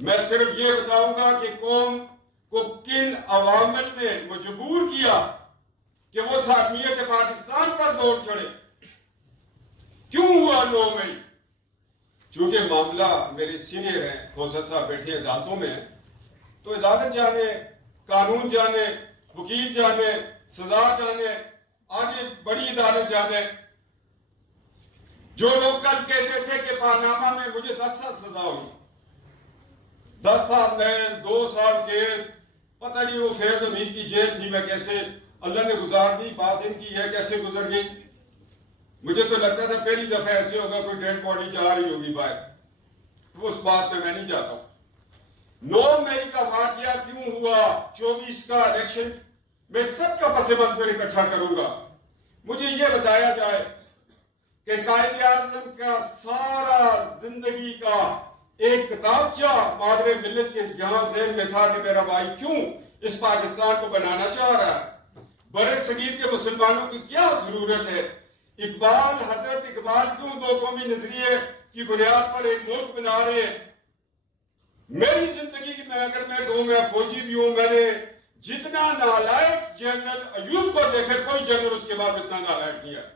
میں صرف یہ بتاؤں گا کہ قوم کو کن عوامل نے مجبور کیا کہ وہ حاکمیت پاکستان پر دوڑ چڑھے. کیوں ہوا 9 مئی؟ چونکہ معاملہ میرے سینئر ہیں، کھوسا صاحب بیٹھے عدالتوں میں ہیں، تو عدالت جانے، قانون جانے، وکیل جانے، سزا جانے، آگے بڑی عدالت جانے. جو لوگ کل کہتے تھے کہ پاناما میں مجھے 10 سال سزا ہوئی، 10 سال میں 2 سال قید، پتہ نہیں وہ فیض امین کی جیل تھی، میں کیسے اللہ نے گزار دی، بات ان کی ہے کیسے گزر گئی. مجھے تو لگتا تھا پہلی دفعہ ایسے ہوگا کوئی ڈیڈ باڈی جا رہی ہوگی باہر. اس بات میں نہیں جاتا ہوں. 9 مئی کا واقعہ کیوں ہوا، 24 کا الیکشن، میں سب کا پس منظر اکٹھا کروں گا. مجھے یہ بتایا جائے کہ قائد اعظم کا سارا زندگی کا ایک کتابچہ مادر ملت کے یہاں ذہن میں تھا کہ میرا بھائی کیوں اس پاکستان کو بنانا چاہ رہا ہے، بر صغیر کے مسلمانوں کی کیا ضرورت ہے. اقبال، حضرت اقبال کیوں 2 قومی نظریے کی بنیاد پر ایک ملک بنا رہے ہیں. میری زندگی کی اگر میں کہوں، میں فوجی بھی ہوں، میں نے جتنا نالائق جنرل ایوب کو دیکھا، کوئی جنرل اس کے بعد اتنا نالائق نہیں ہے.